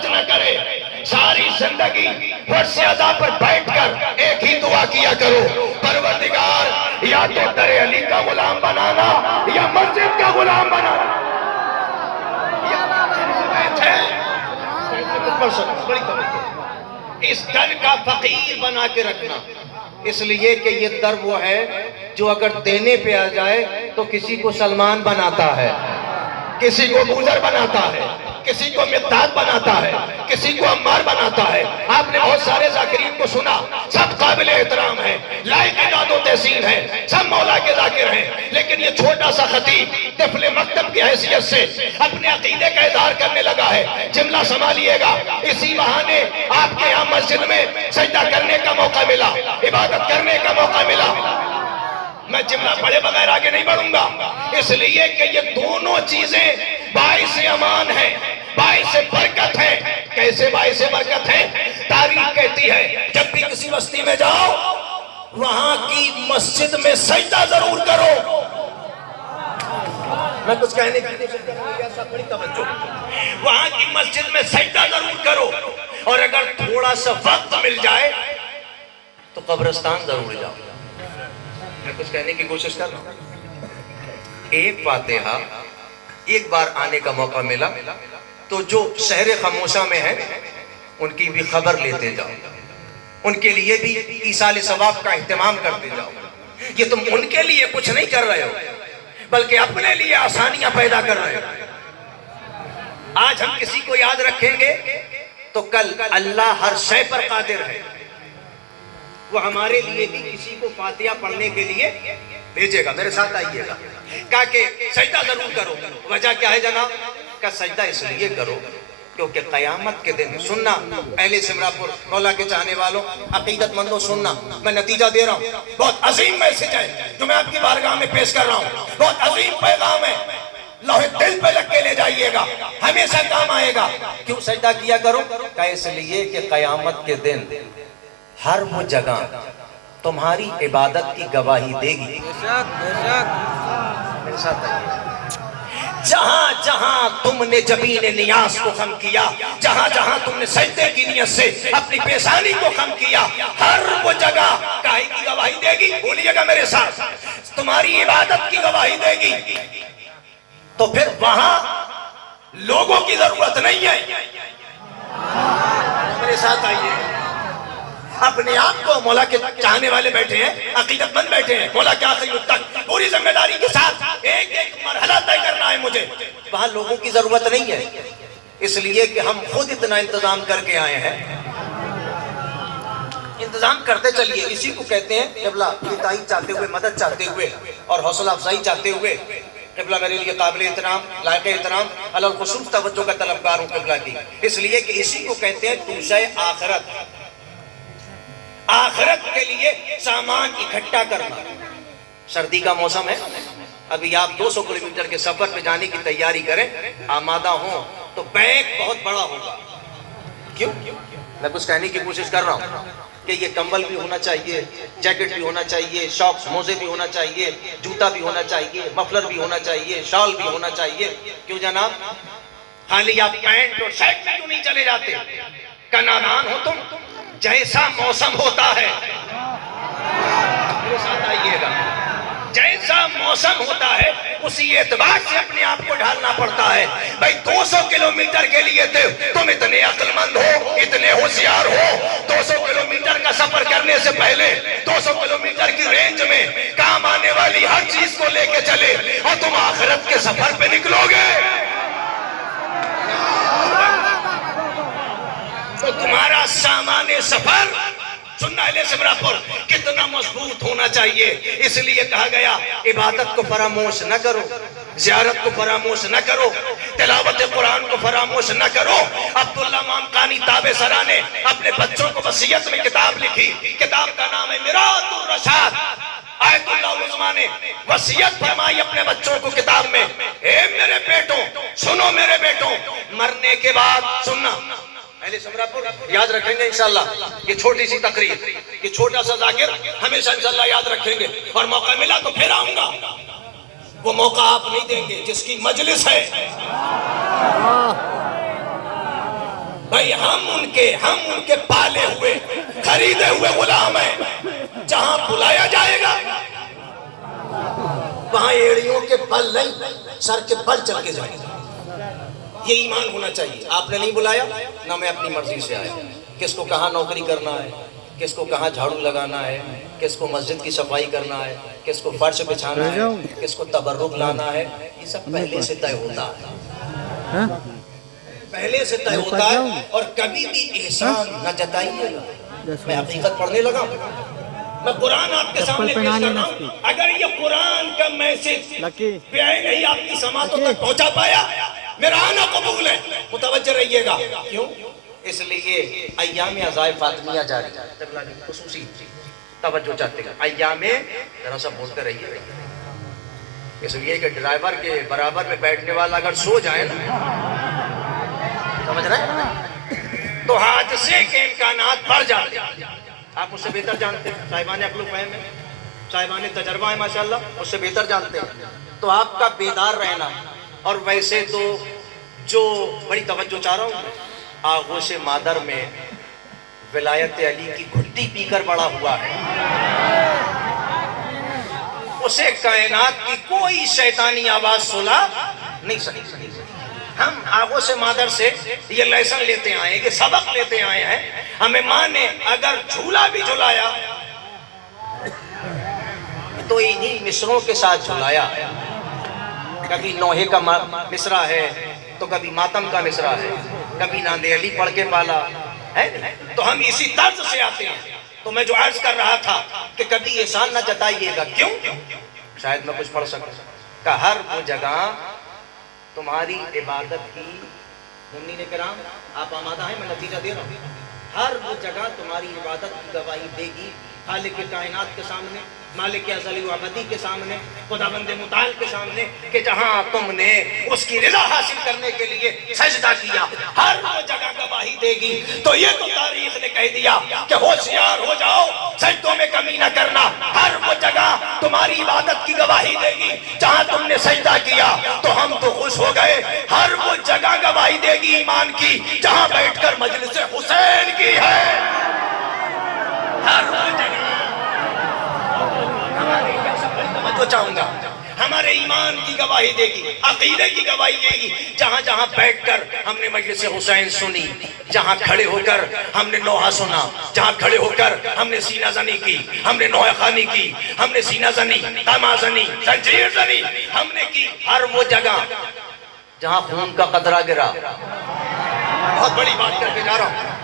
محتاج نہ کرے. ساری زندگی فرش اعضاء پر بیٹھ کر ایک ہی دعا کیا کرو, پروردگار یا تو در علی کا غلام بنانا یا مسجد کا غلام بنانا. اس در کا فقیر بنا کے رکھنا, اس لیے کہ یہ در وہ ہے جو اگر دینے پہ آ جائے تو کسی کو سلمان بناتا ہے, کسی کو بوزر بناتا ہے, کسی کو مقداد بناتا ہے, کسی کو عمار بناتا ہے. آپ نے بہت سارے ذاکرین کو سنا, سب قابل احترام ہیں, لائق اعداد و تحسین ہیں, سب مولا کے ذاکر ہیں, لیکن یہ چھوٹا سا خطیب طفل مکتب کی حیثیت سے اپنے عقیدے کا اظہار کرنے لگا ہے. جملہ سنبھالیے گا, اسی بہانے آپ کے یہاں مسجد میں سجدہ کرنے کا موقع ملا, عبادت کرنے کا موقع ملا. میں جملہ پڑھے بغیر آگے نہیں بڑھوں گا, اس لیے کہ یہ دونوں چیزیں باعث امان ہیں, باعث برکت ہیں. کیسے باعث برکت ہیں؟ تاریخ کہتی ہے جب بھی کسی بستی میں جاؤ وہاں کی مسجد میں سجدہ ضرور کرو. میں کچھ کہنے کی کوشش کر رہا ہوں, بڑی توجہ. وہاں کی مسجد میں سجدہ ضرور کرو, اور اگر تھوڑا سا وقت مل جائے تو قبرستان ضرور جاؤ. میں کچھ کہنے کی کوشش کر رہا ہوں. ایک فاتحہ ایک بار آنے کا موقع ملا تو جو شہر خاموشہ میں ہیں ان کی بھی خبر لیتے جاؤ, ان کے لیے بھی ایصال ثواب کا اہتمام کرتے جاؤ. یہ تم ان کے لیے کچھ نہیں کر رہے ہو بلکہ اپنے لیے آسانیاں پیدا کر رہے ہو. آج ہم کسی کو یاد رکھیں گے تو کل اللہ ہر شے پر قادر ہے, وہ ہمارے لیے بھی کسی کو فاتحہ پڑھنے کے لیے بھیجے گا. میرے ساتھ آئیے گا. کہا کہ سجدہ ضرور کرو. وجہ کیا ہے جناب؟ کہ سجدہ اس لیے کرو کیونکہ قیامت کے دن, سننا اہل سمرا پور مولا کے چاہنے والوں, عقیدت مندوں سننا, میں نتیجہ دے رہا ہوں. بہت عظیم میسج ہے جو میں آپ کی بارگاہ میں پیش کر رہا ہوں, بہت عظیم پیغام ہے. لوہے دل پہ لگ کے لے جائیے گا, ہمیشہ کام آئے گا. کیوں سجدہ کیا کرو؟ کہ اس لیے کہ قیامت کے دن ہر وہ جگہ تمہاری عبادت کی گواہی دے گی. میرے ساتھ آئیے. جہاں جہاں تم نے جبین نیاز کو خم کیا, جہاں جہاں تم نے سجدے کی نیت سے اپنی پیشانی کو خم کیا, ہر وہ جگہ کاہے کی گواہی دے گی؟ بولیے گا میرے ساتھ, تمہاری عبادت کی گواہی دے گی. تو پھر وہاں لوگوں کی ضرورت نہیں ہے. میرے ساتھ آئیے. اپنے آپ کو مولا کے چاہنے والے بیٹھے ہیں, عقیدت مند بیٹھے ہیں, مولا کے آخری تک پوری ذمہ داری کے ساتھ ایک ایک مرحلہ طے کرنا ہے مجھے. وہاں لوگوں کی ضرورت نہیں ہے, اس لیے کہ ہم خود اتنا انتظام کر کے آئے ہیں. انتظام کرتے چلیے. اسی کو کہتے ہیں قبلہ اتائی چاہتے ہوئے, مدد چاہتے ہوئے اور حوصلہ افزائی چاہتے ہوئے. قبلہ میرے لیے قابل احترام, لائق احترام, علی الخصوص توجہ کا طلبگار ہوں قبلہ کی, اس لیے کہ اسی کو کہتے ہیں توشہ آخرت. آخرت کے لیے سامان اکٹھا کرنا. سردی کا موسم ہے, ابھی آپ 200 کلومیٹر کے سفر پہ جانے کی تیاری کریں, آمادہ ہوں تو بیگ بہت بڑا ہوگا. کیوں؟ میں کچھ کہنے کی کوشش کر رہا ہوں کہ یہ کمبل بھی ہونا چاہیے, جیکٹ بھی ہونا چاہیے, شاکس موزے بھی ہونا چاہیے, جوتا بھی ہونا چاہیے, مفلر بھی ہونا چاہیے, شال بھی ہونا چاہیے. کیوں جناب؟ خالی آپ پینٹ اور شرٹ میں کیوں نہیں چلے جاتے؟ کہ نادان ہو تم, جیسا موسم ہوتا ہے, میرے ساتھ آئیے گا, جیسا موسم ہوتا ہے اسی اعتبار سے اپنے آپ کو ڈھالنا پڑتا ہے. بھائی 200 کلومیٹر کے لیے تم اتنے عقل مند ہو, اتنے ہوشیار ہو, 200 کلومیٹر کا سفر کرنے سے پہلے 200 کلومیٹر کی رینج میں کام آنے والی ہر چیز کو لے کے چلے, اور تم آخرت کے سفر پہ نکلو گے تو تمہارا سامان سفر, سننا اہل سمرا پور, کتنا مضبوط ہونا چاہیے. اس لیے کہا گیا عبادت کو فراموش نہ کرو, زیارت کو فراموش نہ کرو, تلاوت قرآن کو فراموش نہ کرو. عبداللہ مامقانی تابع سرا نے اپنے بچوں کو وصیت میں کتاب لکھی, کتاب کا نام ہے میراث الرشاد. آیت اللہ العظمیٰ نے وصیت فرمائی اپنے بچوں کو کتاب میں, اے میرے بیٹوں سنو, میرے بیٹوں مرنے کے بعد سننا. اہل سمرا پور یاد رکھیں گے انشاءاللہ یہ چھوٹی سی تقریر, یہ چھوٹا سا ذاکر ہمیشہ انشاءاللہ یاد رکھیں گے, اور موقع ملا تو پھر آؤں گا. وہ موقع آپ نہیں دیں گے جس کی مجلس ہے. بھائی ہم ان کے پالے ہوئے خریدے ہوئے غلام ہیں. جہاں بلایا جائے گا وہاں ایڑیوں کے بل نہیں سر کے بل چل کے جائیں گے. یہ ایمان ہونا چاہیے. آپ نے نہیں بلایا نہ میں اپنی مرضی سے آیا. کس کو کہاں نوکری کرنا ہے, کس کو کہاں جھاڑو لگانا ہے, کس کو مسجد کی صفائی کرنا ہے, کس کو فرش بچھانا ہے, کس کو تبرک لانا ہے, یہ سب پہلے سے طے ہوتا ہے. پہلے سے طے ہوتا ہے. اور کبھی بھی احسان نہ جتائیے گا. میں حقیقت پڑھنے لگا, میں قرآن آپ کے سامنے پیش کر رہا ہوں. اگر یہ قرآن کا میسج نہیں آپ کی سماعتوں تک پہنچا پایا, میرا آنا قبول ہے. متوجہ رہیے گا. کیوں؟ اس لیے ایام عزائے فاطمیہ جاری ہے. خصوصی توجہ چاہتے ہیں. ایام ذرا سا بولتے رہیے. اس لیے کہ ڈرائیور کے برابر میں بیٹھنے والا اگر سو جائے نا, سمجھ رہے ہیں, تو حادثے کے امکانات بڑھ جاتے ہیں. آپ مجھ سے بہتر جانتے ہیں, صاحبان عقل و فہم ہے, صاحبان تجربہ ہے ماشاءاللہ, مجھ سے بہتر جانتے ہیں. تو آپ کا بیدار رہنا. اور ویسے تو جو بڑی توجہ چاہ رہا ہوں, آغوش مادر میں ولایت علی کی گھٹی پی کر بڑا ہوا ہے. اسے کائنات کی کوئی شیطانی آواز سنا نہیں سکتی. ہم آغوش مادر سے یہ لیسن لیتے آئے ہیں, یہ سبق لیتے آئے ہیں. ہمیں ماں نے اگر جھولا بھی جھلایا تو انہی مصروں کے ساتھ جھلایا. کبھی نوحے کا مصرع ہے تو کبھی ماتم کا مصرع ہے, کبھی ناند علی پڑھ کے پالا ہے. تو ہم اسی طرز سے آتے ہیں. تو میں جو عرض کر رہا تھا کہ کبھی احسان نہ جتائیے گا. کیوں؟ شاید میں کچھ پڑھ سکوں کہ ہر وہ جگہ تمہاری عبادت کی, مؤمنین کرام آپ آمادہ ہیں, میں نتیجہ دے رہا ہوں, ہر وہ جگہ تمہاری عبادت کی گواہی دے گی خالق کائنات کے سامنے, مالک ازلی و ابدی کے سامنے, خداوند متعال کے سامنے, کہ جہاں تم نے اس کی رضا حاصل کرنے کے لیے سجدہ کیا, ہر وہ جگہ گواہی دے گی. تو یہ تو تاریخ نے کہہ دیا کہ ہوشیار ہو جاؤ, سجدوں میں کمی نہ کرنا. ہر وہ جگہ تمہاری عبادت کی گواہی دے گی. جہاں تم نے سجدہ کیا تو ہم تو خوش ہو گئے. ہر وہ جگہ گواہی دے گی ایمان کی جہاں بیٹھ کر مجلس حسین کی ہے. ہر وہ جگہ تو چاہوں گا ہمارے ایمان کی گواہی دے گی, عقیدے کی گواہی دے گی. جہاں جہاں بیٹھ کر ہم نے مجلس حسین سنی, جہاں کھڑے ہو کر ہم نے نوحہ سنا, جہاں کھڑے ہو کر ہم نے سینہ زنی کی, ہم نے نوحہ خوانی کی, ہم نے سینہ زنی, تما زنی, زنجیر زنی ہم نے کی. ہر وہ جگہ جہاں خون کا قطرہ گرا, بہت بڑی بات کر کے جا رہا ہوں,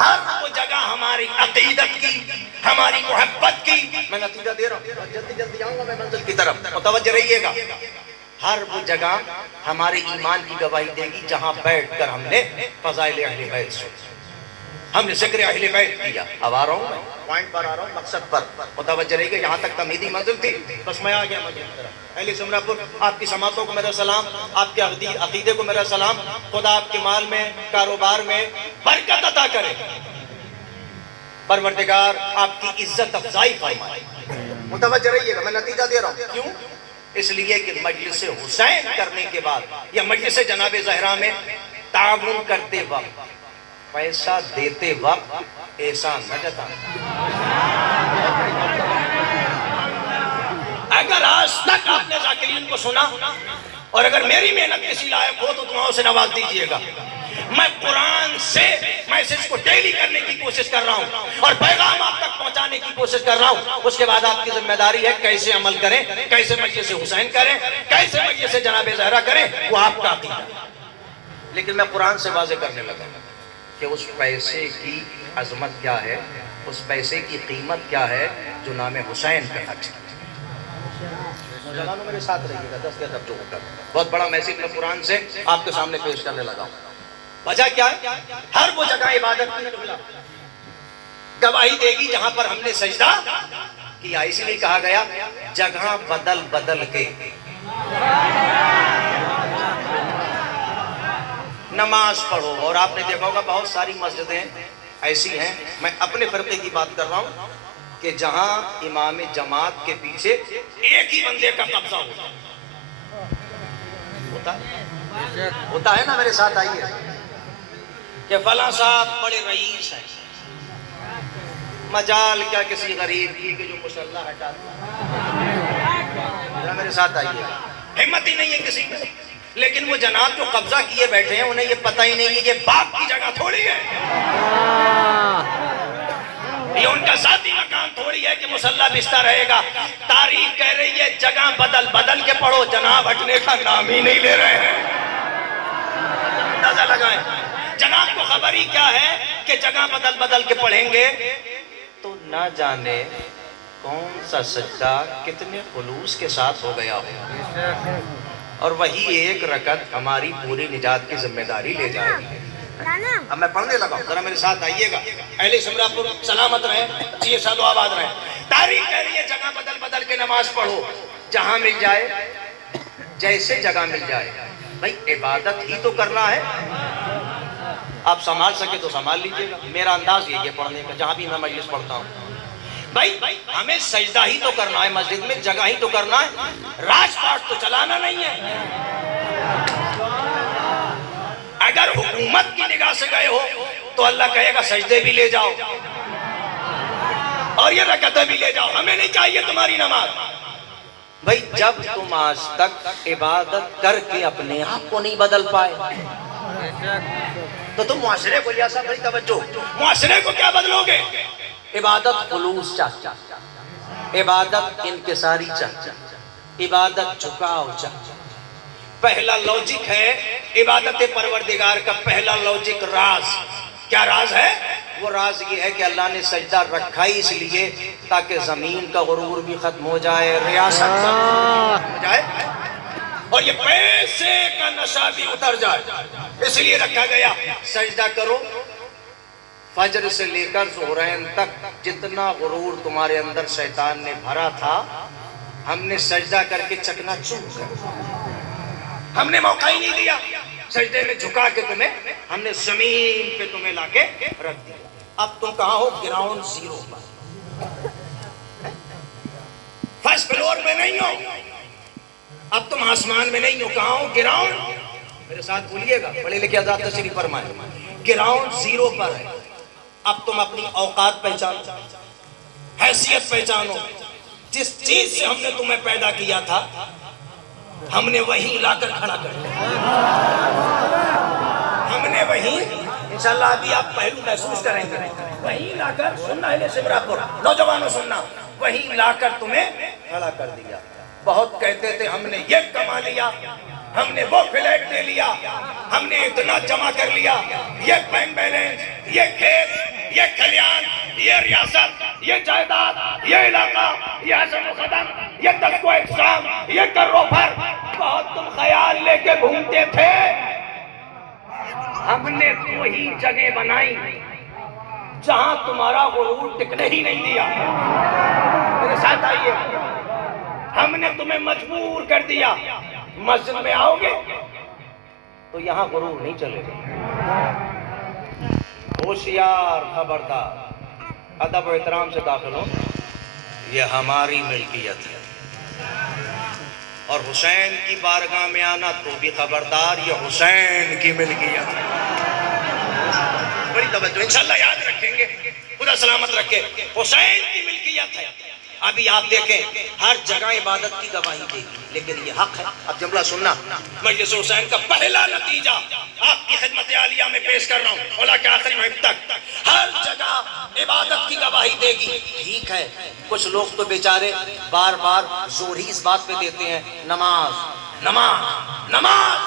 ہر وہ جگہ ہماری عقیدت کی, ہماری محبت کی. میں نتیجہ دے رہا ہوں, جلدی جلدی آؤں گا میں منزل کی طرف, متوجہ رہیے گا. ہر وہ جگہ ہمارے ایمان کی گواہی دے گی جہاں بیٹھ کر ہم نے فضائل اہل بیت سنی, ہم نے ذکر اہل بیت کیا. اب آ رہا ہوں میں پوائنٹ پر, آ رہا ہوں مقصد پر, متوجہ رہیے گا. یہاں تک تمہیدی منزل تھی, بس میں آ گیا مجھے طرف. اہل سمرہ پور, آپ کی سماعتوں کو میرا سلام, آپ کے عقیدے کو میرا سلام. خدا آپ کے مال میں, کاروبار میں برکت عطا کرے, پروردگار آپ کی عزت افزائی فرمائے. متوجہ رہیے گا, میں نتیجہ دے رہا ہوں. کیوں؟ اس لیے کہ مجلس حسین کرنے کے بعد یا مجلس جناب زہرا میں تعاون کرتے وقت, پیسہ دیتے وقت احسان نہ جتانا. اگر آج تک آپ نے ذاکرین کو سنا اور اگر میری محنت کسی لائق ہو تو دعاؤں سے نواز دیجئے گا. میں قرآن سے میسج کو ڈیلی کرنے کی کوشش کر رہا ہوں اور پیغام آپ تک پہنچانے کی کوشش کر رہا ہوں. اس کے بعد آپ کی ذمہ داری ہے کیسے عمل کریں, کیسے مجلس حسین کریں, کیسے مجلس جناب زہرا کریں, وہ آپ کا عقیدہ. لیکن میں قرآن سے واضح کرنے لگا کہ اس پیسے کی عظمت کیا ہے, اس پیسے کی قیمت کیا ہے جو نام حسین پہ خرچ کی. نوجوانوں میرے ساتھ رہیے گا, 10 قدم جو ہوگا. بہت بڑا میسج میں قرآن سے آپ کے سامنے پیش کرنے لگا ہوں. وجہ کیا ہے؟ ہر وہ جگہ عبادت کی گواہی دے گی جہاں پر ہم نے سجدہ کیا. اس لیے کہا گیا جگہ بدل بدل کے نماز پڑھو. اور آپ نے دیکھا ہوگا بہت ساری مسجدیں ایسی ہیں, میں اپنے فرقے کی بات کر رہا ہوں, کہ جہاں امام جماعت کے پیچھے ایک ہی بندے کا قبضہ ہوتا ہے نا. میرے ساتھ آئیے, کہ فلاں صاحب بڑے رئیس ہیں، مجال کیا کسی غریب کی کہ جو مسلح ہٹاتا، ذرا میرے ساتھ آئیے، ہمت ہی نہیں ہے کسی میں۔ لیکن وہ جناب جو قبضہ کیے بیٹھے ہیں انہیں یہ پتہ ہی نہیں ہے یہ باپ کی جگہ تھوڑی ہے، یہ ان کا ذاتی مکان تھوڑی ہے کہ مسلح بستر رہے گا۔ تاریخ کہہ رہی ہے جگہ بدل بدل کے پڑھو، جناب ہٹنے کا نام ہی نہیں لے رہے ہیں۔ اندازہ لگائیں، جناب کو خبر ہی کیا ہے کہ جگہ بدل بدل کے پڑھیں گے تو نہ جانے کون سا سجدہ کتنے خلوص کے ساتھ ہو گیا ہو، اور وہی ایک رکعت ہماری پوری نجات کی ذمہ داری لے جائے گی۔ اب میں پڑھنے لگا ہوں، ذرا میرے ساتھ آئیے گا۔ اہل سمرا پور سلامت رہے، جی سادو آباد رہے۔ تاریخ کہہ رہی ہے جگہ بدل بدل کے نماز پڑھو، جہاں مل جائے، جیسے جگہ مل جائے۔ بھائی عبادت ہی تو کرنا ہے، آپ سنبھال سکے تو سنبھال لیجئے گا۔ میرا انداز یہ ہے پڑھنے کا، جہاں بھی میں مجلس پڑھتا ہوں، بھائی ہمیں سجدہ ہی تو کرنا ہے، مسجد میں جگہ ہی تو کرنا ہے، راج پاٹ تو چلانا نہیں ہے۔ اگر حکومت کی نگاہ سے گئے ہو تو اللہ کہے گا سجدے بھی لے جاؤ اور یہ رکعتیں بھی لے جاؤ، ہمیں نہیں چاہیے تمہاری نماز۔ بھائی جب تم آج تک عبادت کر کے اپنے آپ کو نہیں بدل پائے تو تم معاشرے کو لیا سا بڑی توجہ، معاشرے کو کیا بدلو گے؟ عبادت خلوص چاہتا، عبادت انکساری چاہتا، عبادت جھکاؤ چاہتا۔ پہلا لوجک ہے عبادت پروردگار کا، پہلا لوجک راز، کیا راز ہے؟ وہ راز یہ ہے کہ اللہ نے سجدہ رکھا ہی اس لیے تاکہ زمین کا غرور بھی ختم ہو جائے، ریاست ختم ہو جائے، اور یہ پیسے کا نشہ بھی اتر جائے، اس لیے رکھا گیا۔ سجدہ کرو، فجر سے لے کر ظہرین تک جتنا غرور تمہارے اندر شیطان نے بھرا تھا، ہم نے سجدہ کر کے چکنا چور کر، ہم نے موقع ہی نہیں دیا سجدے میں جھکا کے تمہیں، ہم نے زمین پہ تمہیں لا کے رکھ دیا۔ اب تم کہاں ہو؟ گراؤنڈ زیرو پر، فرسٹ فلور پہ نہیں ہو، اب تم آسمان میں نہیں ہو، کہاں ہو؟ گراؤنڈ، میرے ساتھ بولیے گا، پڑھے لکھے آزاد تشریف فرمائے، گراؤنڈ زیرو پر ہے۔ اب تم اپنی اوقات پہچانو، حیثیت پہچانو، جس چیز سے ہم نے تمہیں پیدا کیا تھا ہم نے وہی لا کر کھڑا کر دیا، ہم نے وہی، انشاءاللہ ابھی آپ پہلو محسوس کریں گے، وہی لا کر، سننا اہل سمرا پور نوجوانوں سننا، وہی لا کر تمہیں کھڑا کر دیا۔ بہت کہتے تھے ہم نے یہ کما لیا، ہم نے وہ فلیٹ لے لیا، ہم نے اتنا جمع کر لیا، یہ بینک بیلنس، یہ کھیت، یہ کھلیان، یہ ریاست، یہ جائیداد، یہ علاقہ، یہ حسن و قدم، یہ تسکو اقسام، یہ کرو بھر، بہت تم خیال لے کے گھومتے تھے۔ ہم نے وہی جگہ بنائی جہاں تمہارا غرور ٹکنے ہی نہیں دیا۔ میرے ساتھ آئیے، ہم نے تمہیں مجبور کر دیا، مسجد میں آؤ گے تو یہاں غرور نہیں چلے گا۔ ہوشیار، خبردار، ادب و احترام سے داخل ہو، یہ ہماری ملکیت ہے، اور حسین کی بارگاہ میں آنا تو بھی خبردار، یہ حسین کی ملکیت ہے۔ بڑی توجہ، انشاءاللہ یاد رکھیں گے، خدا سلامت رکھے، حسین کی ملکیت ہے۔ ابھی آپ دیکھیں ہر جگہ عبادت کی گواہی دے گی، لیکن یہ حق ہے۔ اب جملہ سننا، مجلس حسین کا پہلا نتیجہ آپ کی خدمت عالیہ میں پیش کر رہا ہوں، اولا کے آخری محب تک ہر جگہ عبادت کی گواہی دے گی۔ ٹھیک ہے، کچھ لوگ تو بیچارے بار بار زور ہی اس بات پہ دیتے ہیں، نماز نماز نماز،